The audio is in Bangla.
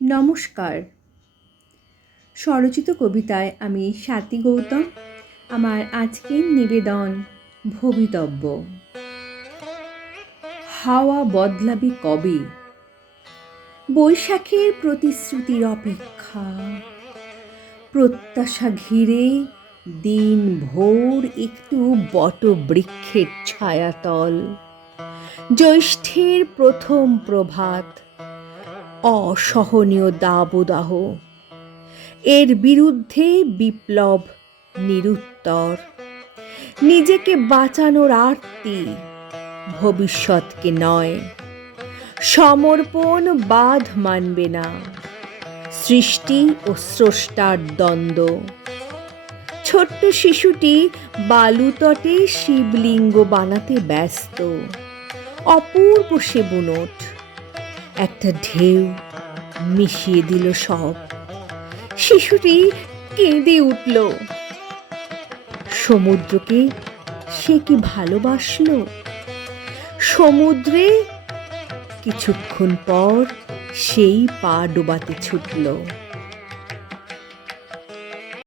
নমস্কার। স্বরচিত কবিতায় আমি স্বাতি গৌতম, আমার আজকের নিবেদন ভবিতব্য। হাওয়া বদলাবে কবে? বৈশাখের প্রতিশ্রুতির অপেক্ষা। প্রত্যাশা ঘিরে দিন ভোর একটু বটবৃক্ষের ছায়াতল। জ্যৈষ্ঠের প্রথম প্রভাত অসহনীয় দাবদাহ। এর বিরুদ্ধে বিপ্লব নিরুত্তর। নিজেকে বাঁচানোর আরতি ভবিষ্যৎকে নয়। সমর্পণ বাধ মানবে না। সৃষ্টি ও স্রষ্টার দ্বন্দ্ব। ছোট্ট শিশুটি বালুতটে শিবলিঙ্গ বানাতে ব্যস্ত। অপূর্ব সে বুনট। একটা ঢেউ মিশিয়ে দিল সব। শিশুটি কেঁদে উঠল। সমুদ্রকে সে কি ভালোবাসল? সমুদ্রে কিছুক্ষণ পর সেই পা ডোবাতে ছুটল।